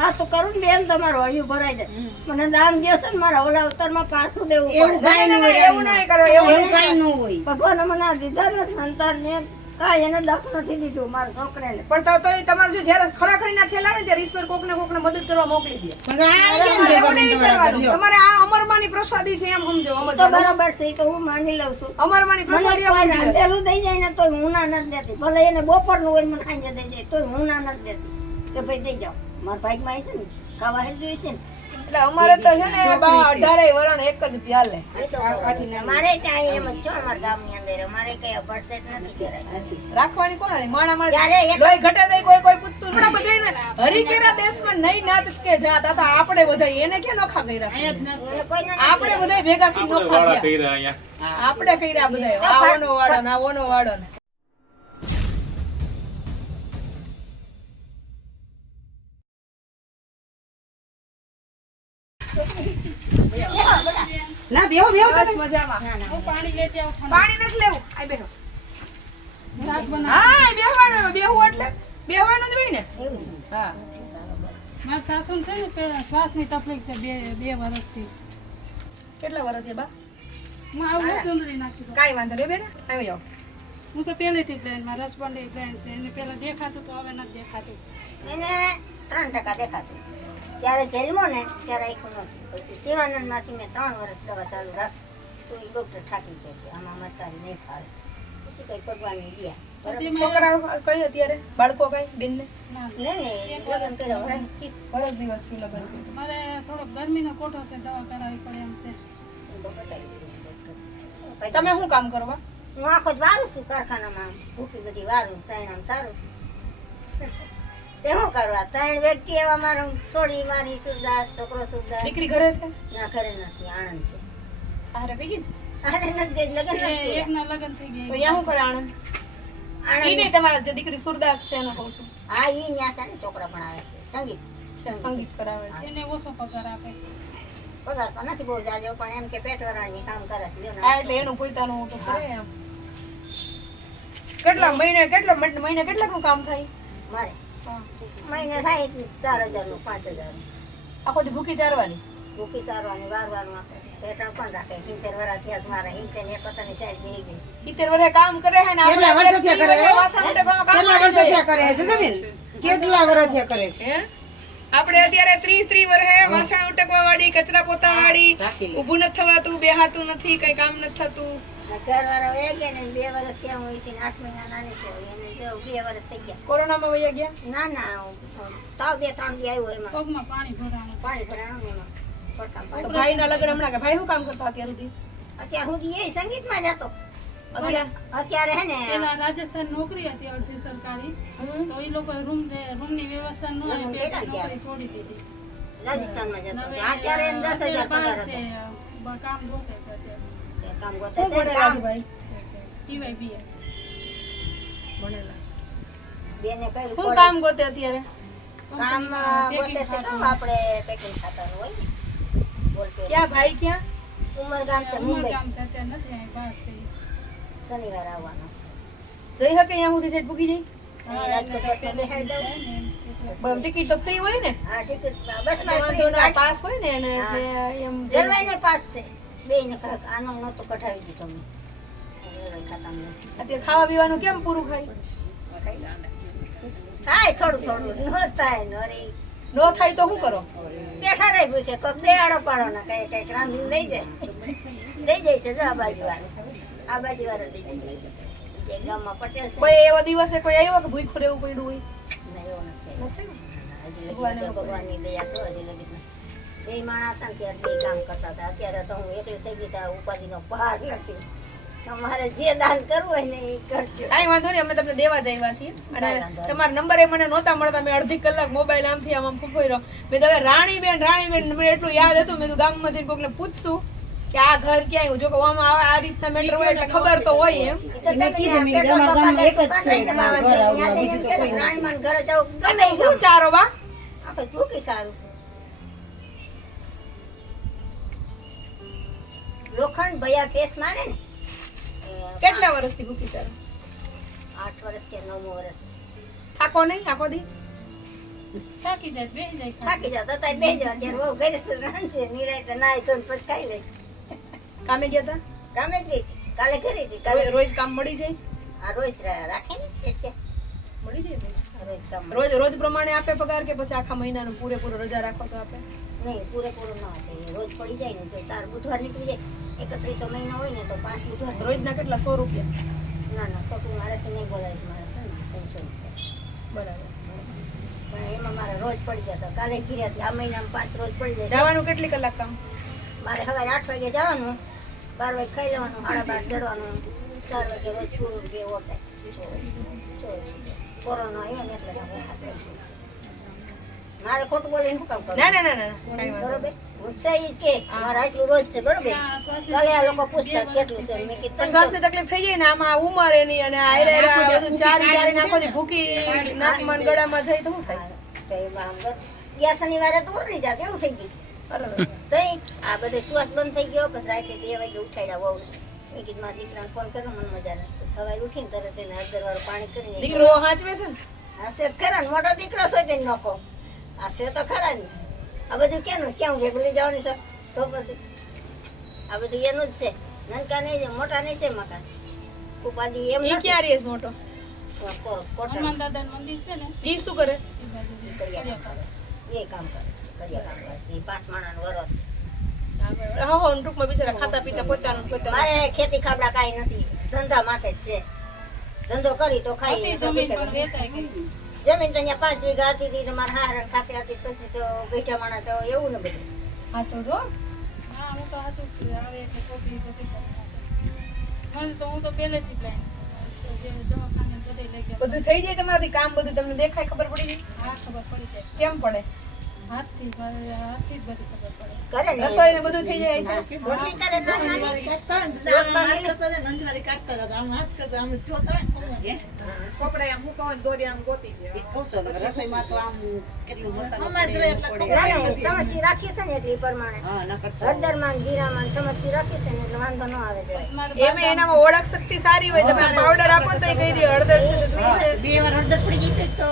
વાતો કરું ને બેન તમારો હૈયું ભરાઈ જાય. મને દાન દેશે ને મારા ઓલા અવતારમાં પાછું દેવું એવું. કાંઈ ન હોય એવું નહીં કરો, એવું એવું ન હોય. ભગવાન મને આ દીધા ને સંતાન ને કાંઈ એને દખ નથી દીધું મારા છોકરાને. પણ તો તમારે જો જ્યારે ખરા ખરી ના ખેલાવે ત્યારે ઈશ્વર કોકને કોકને મદદ કરવા મોકલી દે. તમારે નહીં આ અમરમાની પ્રસાદી છે એમ સમજો સમજો બરાબર છે તો હું માની લઉં છું. અમરમાની મને પ્રસાદી કોઈ. રાંધેલું દઈ જાય ને તો હું ના નથી દેતી. ભલે એને બપોરનું હોય મને સાંજે દઈ જાય તો હું ના નથી દેતી. કે ભાઈ દઈ જાઓ. મારા ભાગમાં આવી છે ને કાવા હેલ જોઈ છે ને એટલે અમારે તો છે ને બા અઢારેય વરણ એક જ પ્યાલે મારે ત્યાં એમ જ છો અમારા ગામની અંદર અમારે કઈ અપરસેટ નથી કરાય રાખવાની કોણ હતી? માણા માણા લોહી ઘટે તઈ કોઈ કોઈ પૂછતું ન. આપણે બધાયને હરીકેરા દેશમાં નહીં નાત કે જાત. આ આપણે બધાય એને કે નોખા કર્યા? આપણે બધાય ભેગા થી નોખા કર્યા આપણે કર્યા બધાય. આ ઓનો વાળો ને આ ઓનો વાળો ને. ના બેહો બેહો તમે મજામાં. પાણી લેતી આવું પાણી નથી લેવું. આય બેહો શાક બનાવ. હા, બેહવાનું. બેહવું એટલે બેહવાનું જ હોય ને. હા. મારા સાસુ છે ને પેલા શ્વાસની તકલીફ છે બે બે વર્ષથી કેટલા વર્ષ થયા બા? હું આવું નથી ચૂંદડી નાખી. કાંઈ વાંધો નહીં બેન આવી જાઓ. હું તો પહેલેથી પ્લેન મારા હસબન્ડ પ્લેન છે એને પેલા દેખાતું તો હવે નથી દેખાતું એને ત્રણ ટકા દેખાતું જ્યારે જન્મો ને ત્યારે આખું નહોતું પછી શિવાનંદમાંથી મેં ત્રણ વર્ષ દવા ચાલુ રાખી. તો એ ડોક્ટર થાકી કહે છે આમાં મતારી નહીં ફાવે. પછી કઈ ભગવાનની ગયા છોકરાઓ કઈ અત્યારે બાળકો કઈ બેનને. ના, લે ને લગ્ન કર્યા વર્ષ દિવસથી લગ્ન કર્યું. મારે થોડોક ગરમીનો કોઠો છે દવા કરાવી પડે એમ છે. તમે શું કામ કરો? બા હું આખો જ વારું છું કારખાનામાં. ભૂખી બધી વારું ચાઇનામાં સારું. તે શું કરવા ત્રણ વ્યક્તિ એવા મારું છોડી મારી સુરદાસ છોકરો સુરદાસ દીકરી ઘરે છે? ના ઘરે નથી આણંદ છે. આરે ભેગી ને? આણંદ નથી ગઈ, નથી એકના લગ્ન થઈ તો ગયા અહીંયા કરે આણંદ? તમારા જે દીકરી સુરદાસ છે એનું કહું છું. હા ઈ ન્યા છે ને છોકરા પણ આવે છે. સંગીત. છે સંગીત કરાવે છે. એને ઓછો પગાર આપે. પગાર તો નથી બહુ જાજો પણ એમ કે પેટ વરાણી કામ કરે છે હા એટલે એનું પોતાનું તો કરે કેટલા મહિને કેટલા મહિને મહિને કેટલાનું કામ થાય? મારે. મહિને થાય ચાર હજારનું પાંચ હજાર આખો દી ભૂકી ચારવાની? ભૂકી ચારવાની વારવાનું આપે પણ રાખે સિત્તેર વરા થયા મારે હિંતેર ને એકતરની ચાલ ગઈ ગઈ સિત્તેર વર્ષે કામ કરે છે ને આપણે કેટલા વર્ષો થયા કરે? વાસણ કેટલા વર્ષો થયા કરે છે ને કેટલા વર્ષ થયા કરે છે? હે? આપણે અત્યારે ત્રીસ ત્રીસ વર્ષે વાસણ ઉટકવા વાળી કચરા પોતા વાળી ઊભું નથી થવાતું બેહાતું નથી કઈ કામ નથી થતું. ઘર વયા ગયા ને બે વર્ષ ત્યાં હું અહીંથી આઠ મહિના નાની છે એને જો બે વર્ષ થઈ ગયા. કોરોનામાં વયા ગયા? ના ના તાવ બે ત્રણ દી આવ્યો એમાં. પગમાં પાણી ભરાણું. પાણી ભરાણું એમાં. તો પાડું. ભાઈના લગ્ન હમણાં કે ભાઈ શું કામ કરતા અત્યાર સુધી? અત્યાર સુધી એ સંગીતમાં જ હતો. અત્યારે? અત્યારે હે ને પેલા રાજસ્થાન નોકરી હતી અડધી સરકારી. તો એ લોકો રૂમ રૂમની વ્યવસ્થા ન નોકરી છોડી દીધી. રાજસ્થાનમાં માં અત્યારે પગાર હતો. કામ ગોતે. કામ ગોતે છે કામ છે ભાઈ? ટીવાય બી ભણેલા છે. બેને કઈ શું કામ ગોતે અત્યારે? કામ ગોતે છે તો આપણે પેકિંગ ખાતાનું હોય ને. બોલપેન ક્યાં ભાઈ ક્યાં? ઉમરગામ છે મુંબઈ. ઉમરગામ છે ત્યાં નથી અહીં બહાર છે. શનિવાર આવવાનો છે. જઈ શકે અહીંયા સુધી ઠેઠ ભૂગી જઈ ટિકિટ તો ફ્રી હોય ને? હા ટિકિટ ના ગાડી- પાસ હોય ને એટલે એમ જલવાઈને પાસ છે. બેયને કાંઈક આનો નહોતો કઢાવી દીધો મેં. ખાવા પીવાનું કેમ પૂરું ખાય થાય થોડું થોડું ન થાય ન નો થાય તો શું કરો? દેખા રહી ભૂખે કોક દેહાડો પાડો ના કઈ કંઈક રાંધીને લઈ જાય દઈ જાય છે જો આ બાજુ વાળો આ બાજુ વાળો દઈ જાય ગામમાં પટેલ છે. કોઈ એવો દિવસે કોઈ આવ્યો કે ભૂખ્યું રહેવું પડ્યું હોય? નહીં એવો નથી. ને? ભગવાનની દયા છો હજી લગી. બે માણસ હતા બે કામ કરતા હતા. અત્યારે તો હું એકલી થઈ ગઈ ત્યાં ઉપાધિનો પહાડ નથી. તમારે જે દાન કરવું હોય ને એ કરજો. કાંઈ વાંધો નહીં અમે તમને દેવા જ આવ્યા છીએ. અને. તમારા નંબર એ મને નહોતા મળતા મેં અડધી કલાક મોબાઈલ આમથી આમ ફૂફોઈ રહ્યો મેં તમે રાણીબેન રાણીબેન મને એટલું યાદ હતું મેં તો ગામમાં જઈને કોકને પૂછશું કે આ ઘર ક્યાંય જો કે આમાં આ આ રીતના મેટર હોય એટલે ખબર તો હોય એમ. મેં કીધું, મેં પંપ ગામમાં એક જ છે, ઘર જઈને બીજું તો કોઈ નથી. હું ચારો બા? આપણે ભૂખી સારું છે. લોખંડ ભયા ફેસ મારે ને એ કેટલા વર્ષથી ભૂખી ચાલો આઠ વર્ષ કે નવમું વર્ષ. થાકો નહીં આખો દી? થાકી જાય બે જાય થાકી જાય તો બે જાય અત્યારે બહુ ઘરે છે રાંધશે નિરાય તો નાય તો પછી ખાઈ લે. કામે ગયા હતા કામે જ ગઈ કાલે કરી હતી રોજ કાલે રોજ કામ મળી જાય? આ રોજ રા- રાખે ને શેઠિયા. મળી જાય રોજ. રોજ રોજ રોજ પ્રમાણે આપે પગાર કે પછી આખા મહિનાનો પૂરેપૂરો રજા રાખો તો આપે? નહીં પૂરેપૂરું ન આપે રોજ પડી જાય ને તો ચાર બુધવાર નીકળી જાય. એકત્રીસો મહિનો હોય ને તો પાંચ બુધવાર. રોજના કેટલા? સો રૂપિયા? ના ના ખોટું મારાથી નહીં બોલાય મારે છે ને ત્રણસો રૂપિયા. બરાબર. પણ એમાં મારે રોજ પડી જતા કાલે ગીર્યા હતી આ મહિનામાં પાંચ રોજ પડી જાય. જવાનું કેટલી કલાક કામ? મારે સવારે આઠ વાગે જવાનું બાર વાગે ખાઈ લેવાનું સાડા બાર ચડવાનું ચાર વાગે રોજ પૂરું બે ઓટે. કોરોના આવ્યો ને એટલે મારે. મારે ખોટું બોલીને શું કામ કરવું? ના ના ના ના ના, બરોબર? ઉત્સાહી કે મારા આટલું રોજ છે બરોબર? કાલે આ લોકો પૂછતા કેટલું છે? મેં કીધું પણ શ્વાસની તકલીફ થઈ જાય ને આમાં ઉંમર એની અને આયરે બધું ચારી ચારી નાખો દી. ભૂકી નાકમાં ને ગળામાં જાય તો શું થાય? તો એમાં આમ ગયા શનિવારે તો ઉતરી જાત એવું થઈ ગયું? બરાબર. તઈ આ બધો શ્વાસ બંધ થઈ ગયો પછી રાતે બે વાગે ઉઠાડ્યા વહુ મેં કીધું મારા દીકરાને ફોન કર્યો મને મજા નથી. સવારે ઉઠીને તરત એને હળદર વાળું પાણી કરીને દીકરો હાચવે છે ને? ખરા ને મોટો દીકરો છે તેને નોખો આ છે તો ખરા જ ને. આ બધું કેનું કેમ ક્યાં ભેગું લઈ જવાની છે? તો પછી આ બધું એનું જ છે. નનકા નહીં છે મોટા નહીં છે મકાન. ઉપાધિ એમ ઈ નથી. ક્યાં છે મોટો? હનુમાન દાદા મંદિર છે ને? એ શું કરે? એ કામ કરે. એ કામ કરે છે કડિયા કામ કરે છે. એ પાંચ માણાનો વરસ હા ટૂંકમાં બિચારા ખાતા પીતા પોતાનું પોતાનું. મારે ખેતી ખાબડા કાંઈ નથી. ધંધા માથે જ છે. ધંધો કરી તો ખાઈ જમીન જમીન તો અહીંયા પાંચ વીઘા હતી તી તો મારા હાર ખાતે હતી પછી તો બેઠા માણા તો એવું ને બધું. સાચું જો હા હું તો સાચું જ છું આવે એટલે કોપી બધી મને તો હું તો પહેલેથી પ્લાન છું. જે દવાખાને બધે લઈ ગયા. બધું થઈ જાય તમારાથી કામ બધું તમને દેખાય ખબર પડી હા ખબર પડી જાય. કેમ પડે? હાથથી હાથથી જ ખબર પડે. રસોઈ બધું થઈ જાય રોટલી કરે તો નાની. કપડા આમ મૂકવા દોરી આમ ગોતી રસોઈમાં તો આમ કેટલું મસાલો ના, ના, સમસ્યા રાખી છે ને એટલે પ્રમાણે. હળદરમાં ને જીરામાં સમસ્યા રાખી છે ને એટલે વાંધો ન આવે. એનામાં ઓળખ શક્તિ સારી હોય તમે પાવડર આપો તો કહી દે હળદર છે બે વાર હળદર પડી ગઈ તો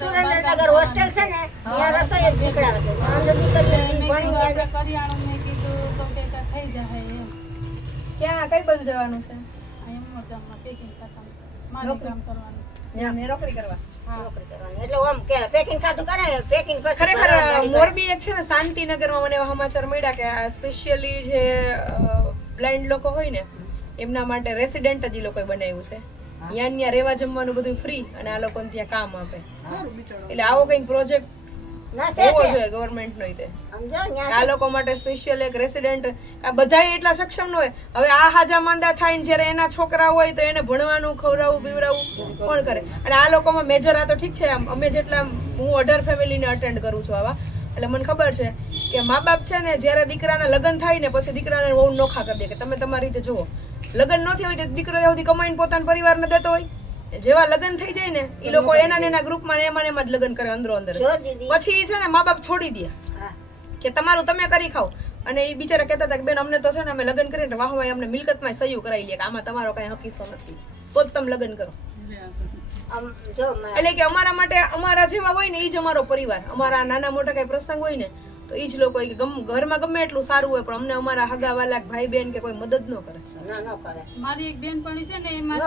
સુરેન્દ્રનગર હોસ્ટેલ છે ને ત્યાં રસોઈ જ શીખડાવે છે. અંદર દીકરીઓ મેં ઈ ભણી કીધું ત્યાં આપણે કરિયાણું મેં કીધું તો કે થઈ જાય એમ. ક્યાં કઈ બાજુ જવાનું છે? આ પેકિંગ ખાતા. મારે કામ કરવાનું. ત્યાં મેં નોકરી કરવા. નોકરી કરવાની. એટલે આમ કે પેકિંગ ખાતું કરે પેકિંગ પછી ખરેખર મોરબી એક છે ને શાંતિનગરમાં મને સમાચાર મળ્યા કે આ સ્પેશિયલી જે બ્લાઇન્ડ લોકો હોય ને એમના માટે રેસિડેન્ટ જ એ લોકોએ બનાવ્યું છે. ત્યાં ત્યાં રહેવા જમવાનું બધું ફ્રી અને આ લોકોને ત્યાં કામ આપે. એટલે આવો કંઈક પ્રોજેક્ટ ના હોવો જોઈએ ગવર્મેન્ટ નો તે આ લોકો માટે સ્પેશિયલ એક રેસિડેન્ટ આ બધાય એટલા સક્ષમ ન હોય. હવે આ હાજા માંદા થાય ને જ્યારે એના છોકરા હોય તો એને ભણવાનું ખવડાવવું પીવડાવવું કોણ કરે? અને આ લોકોમાં મેજર આ તો ઠીક છે આમ અમે જેટલા હું અઢાર ફેમિલીને અટેન્ડ કરું છું આવા. એટલે મને ખબર છે કે મા બાપ છે ને જ્યારે દીકરાના લગ્ન થાય ને પછી દીકરાને બહુ નોખા કરી દે કે તમે તમારી રીતે જુઓ. લગ્ન નથી હોય તો દીકરો સુધી કમાઈને પોતાના પરિવારને દેતો હોય. જેવા લગ્ન થઈ જાય ને એ લોકો એના ને એના ગ્રુપમાં એમાં એમાં જ લગ્ન કરે અંદરો અંદર. પછી એ છે ને મા બાપ છોડી દે. કે તમારું તમે કરી ખાઓ. અને એ બિચારા કહેતા હતા કે બેન અમને તો છે ને અમે લગ્ન કરીને વાહમાં અમને મિલકતમાં સહયોગ કરાવી લે. કે આમાં તમારો કઈ હકીસો નથી. તો જ તમે લગ્ન કરો. એટલે કે અમારા માટે અમારા જેવા હોય ને એ જ અમારો પરિવાર. અમારા નાના મોટા કઈ પ્રસંગ હોય ને તો એ જ લોકો કે ગમ- ઘરમાં ગમે એટલું સારું હોય પણ અમને અમારા હગા વાલા ભાઈ બહેન કે કોઈ મદદ ન કરે. ના ન કરે. મારી એક બેન પણ છે ને ન એમાં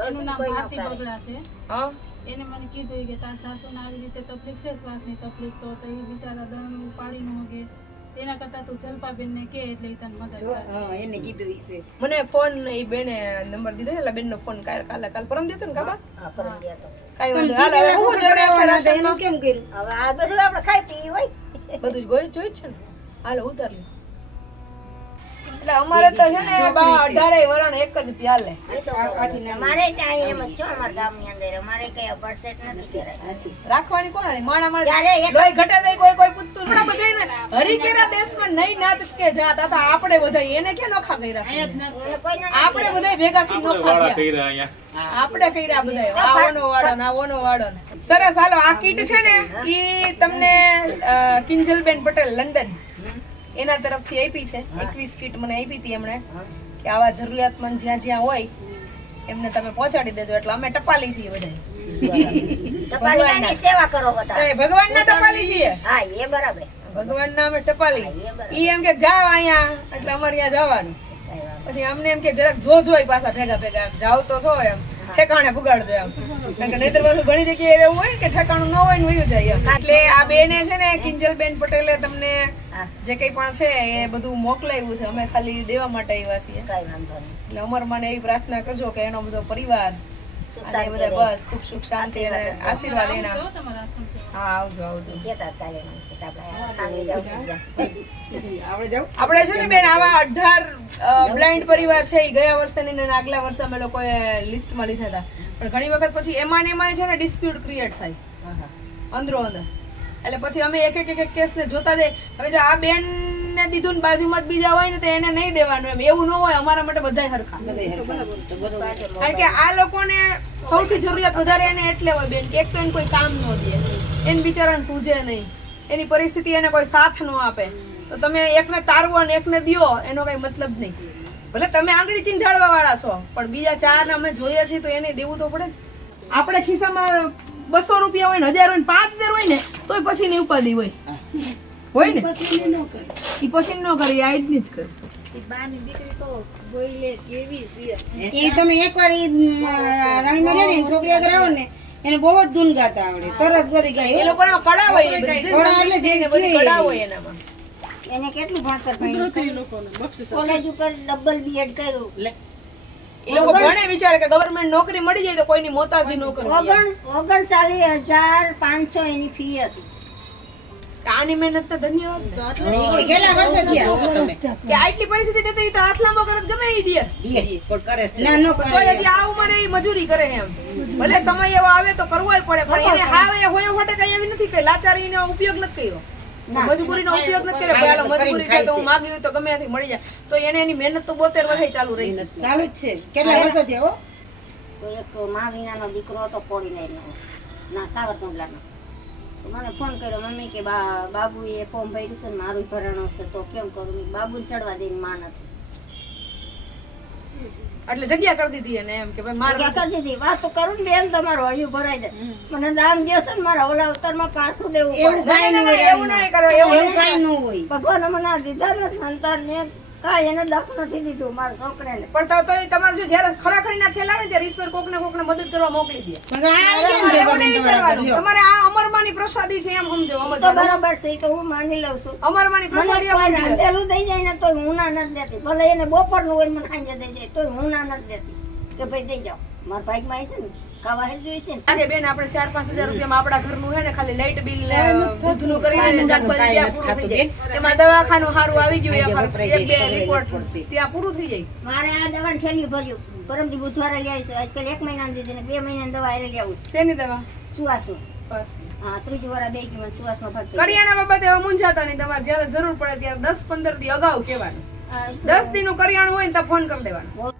એનું નામ ભારતી બગડા છે. હા? એને મને કીધું કે તાર સાસુને આવી રીતે તકલીફ છે શ્વાસની તકલીફ તો તો એ બિચારા દમ પાડી ન હોગે એના કરતા તું જલપાબેનને કે એટલે તને મદદ કરે એને કીધું છે. મને ફોન એ બેને નંબર દીધો એટલે બેન બેનનો ફોન કાલે કાલે કાલ પરમ દીધો ને કાબા હા, પરમ દે તો. કાંઈ વાંધો હાલો, હવે હું ઉપર છે ચડાવવાના હતા, એનું રાશનમાં? કેમ કર્યું? હવે આ બધું આપણે ખાઈ પી હોય. બધું જ ગોઈ જોઈ જ છે ને. હાલો ઉતાર લે એટલે અમારે તો છે ને બા અઢારેય વરણ એક જ પ્યાલે. એ તો અમારે ત્યાં એમ જ છો અમારા ગામની અંદર. અમારે કઈ અપરસેટ નથી કરાય. રાખવાની કોણ હતી? માણા માણા. એક- લોહી ઘટે તઈ કોઈ કોઈ પૂછતું ન. બધાયને હરીકેરા દેશમાં નહીં નાત જ કે જાત. આ તો આપણે બધા એને ક્યાં નોખા કર્યા? એને કોઈને આપણે બધા ભેગા નોખા વાળા થયા કર્યા અહીંયા. આપણે કર્યા બધા આ ઓનો વાળો ને આ ઓનો વાળો ને સરસ હાલો આ કીટ છે ને ઈ તમને કિંજલબેન પટેલ લંડન. એના તરફથી આપી છે. એકવીસ કીટ મને આપી હતી એમણે. કે આવા જરૂરિયાતમંદ જ્યાં જ્યાં હોય એમને તમે પહોંચાડી દેજો. એટલે અમે ટપાલી છીએ બધા ભગવાન સેવા કરો બધા. એ ભગવાનના ટપાલી છીએ. હા એ બરાબર. અમે ટપાલી. હા, એ બરાબર. ઈ એમ કે જાવ અહીંયા. એટલે અમારે ત્યાં જવાનું. પછી અમને એમ કે જરાક જો જો પાછા ભેગા ભેગા જાવ તો છો એમ. ઠેકાણે પુગાડજો એમ. કારણ કે નહીતર પાછું ઘણી જગ્યાએ એવું હોય કે ઠેકાણું ન હોય ને વયું જાય એમ. એટલે આ બેને છે ને કિંજલબેન પટેલે તમને જે કંઈ પણ છે એ બધું મોકલાવ્યું છે. અમે ખાલી દેવા માટે આવ્યા છીએ. એટલે અમર મને એવી પ્રાર્થના કરજો કે એનો બધો પરિવાર બસ ખૂબ સુખ શાંતિ અને આશીર્વાદ એના. હા આવજો આવજો. આપણે છે. ને બેન આવા અઢાર બ્લાઇન્ડ પરિવાર છે એ ગયા વર્ષે ને આગલા વર્ષે અમે લોકોએ લિસ્ટમાં લીધા હતા. પણ ઘણી વખત પછી એમાં ને એમાં છે ને ડિસ્પ્યુટ ક્રિએટ થાય. અંદરો અંદર. એટલે પછી અમે એક એક એક એક કેસને જોતા જઈએ હવે જો આ બેન ને દીધું ને બાજુમાં જ બીજા હોય ને તો એને નહીં દેવાનું એમ. એવું ન હોય અમારા માટે બધા હરખા. બધાય હરખા. તો બરોબર. કારણ કે આ લોકોને સૌથી જરૂરિયાત વધારે એને એટલે હોય બેન કે એક તો એને કોઈ કામ ન દે. એને બિચારાને સૂજે નહીં. એની પરિસ્થિતિ એને કોઈ સાથ ન આપે. તો તમે એકને તારવો અને એકને દિયો એનો કઈ મતલબ નહીં. ભલે તમે આંગળી ચીંધાડવા વાળા છો પણ બીજા ચાર ને અમે જોઈએ છીએ તો એને દેવું તો પડે આપણે ખિસ્સામાં બસો રૂપિયા હોય ને હજાર હોય ને પાંચ હજાર હોય ને તોય પછી ની ઉપાધિ હોય. હોય ને? પછી ન કરે. ઈ આ જ નહીં જ કરે એ તમે એકવાર ઈ મ, રાણીમાં ને છોકરી આગળ આવો ને એને બહુ જ ધૂન ગાતા આવડે સરસ બધી એ ગાય લોકોના હોય કળા એટલે જે બધી કે. હોય એનામાં. એને કેટલું ભણતર ભણ્યું? કોલેજ ઉપર ડબલ બીએડ કર્યું. એ લોકો ભણે વિચારે કે ગવર્મેન્ટ નોકરી મળી જાય તો કોઈની મોતાજી નોકરી. ઓગણ ઓગણચાલીસ હજાર પાંચસો એની ફી હતી. આની મહેનત ધન્યવાદ કેટલા વર્ષો થયા કે આટલી પરિસ્થિતિ થતી તો આટલા લાંબો ગમે એ દે. પણ કરે. ના નો તોય હજી આ ઉંમરે ઈ મજૂરી કરે એમ. ભલે સમય એવો આવે તો કરવો પડે પણ એને હાવે હોય હોટે કઈ એવી નથી કે લાચારીનો ઉપયોગ નથી કર્યો. મજબૂરીનો ઉપયોગ નથી કર્યો. ભાઈ મજબૂરી છે તો હું માગી હોય તો ગમે ત્યાંથી મળી જાય. તો એને એની મહેનત તો બોતેર વર્ષે ચાલુ રહી. ચાલુ જ છે. કેટલા વર્ષો થયા હો? તો એક મહાવીનાનો દીકરો હતો પોળીનેરનો ના સાવરકુંડલાનો. તો મને ફોન કર્યો મમ્મી કે બા બાબુએ ફોર્મ ભર્યું છે ને મારું ભરાણો છે તો કેમ કરું? બાબુને ચડવા દઈને માં નથી. એટલે જગ્યા કરી દીધી અને એમ કે ભાઈ મારે કરી દીધી. વાત તો કરું ને બેન તમારું હૈયું ભરાઈ જાય મને દામ દેશે ને મારા ઓલા અવતારમાં પાછું દેવું એવું કાંઈ ન હોય એવું કાંઈ ન હોય. ભગવાન મને દીધા ને સંતાનને. કાંઈ એને દખ નથી દીધું મારા છોકરાને. પણ તો તો તમારે જો જ્યારે ખેલ આવે ને ત્યારે ઈશ્વર કોકને કોકને મદદ કરવા મોકલી દે. તમારે આ અમરમાની પ્રસાદી છે એમ સમજો તો બરાબર છે તો હું માની લઉં છું. અમરમાની પ્રસાદી કોઈ થઈ જાય ને તોય હું ના નથી દેતી. ભલે એને બપોરનું હોય મને સાંજે દઈ જાય તો હું ના નથી દેતી. કે ભાઈ દઈ જાઓ. મારા ભાઈકમાં આવી છે ને? ખાવા જોઈ છે ને? બેન આપણે ચાર પાંચ હજાર રૂપિયામાં આપણા ઘરનું હે ને ખાલી લાઈટ બિલ ને દૂધનું કરીને શાકભાજી ત્યાં પૂરું થઈ જાય. એમાં દવાખાનું સારું આવી ગયું એક એક બે રિપોર્ટ ત્યાં પૂરું થઈ જાય. મારે આ દવાનું થેલી ભર્યું? પરમદી બુધવારે લઈ આજકાલ એક મહિનાની દીધી ને બે મહિનાની દવા એ લઈ આવું. શેની દવા? સુવાસનું સ્વાસ્થ્ય. હા ત્રીજી વાર બે ગયું મને સુવાસનો ભાગ કરિયાણા બાબતે હવે મૂંઝાતા નહીં. તમારે જયારે જરૂર પડે ત્યારે દસ પંદર દી અગાઉ કહેવાનું. દસ દી નું કરિયાણું હોય ને તો ફોન કરી દેવાનો.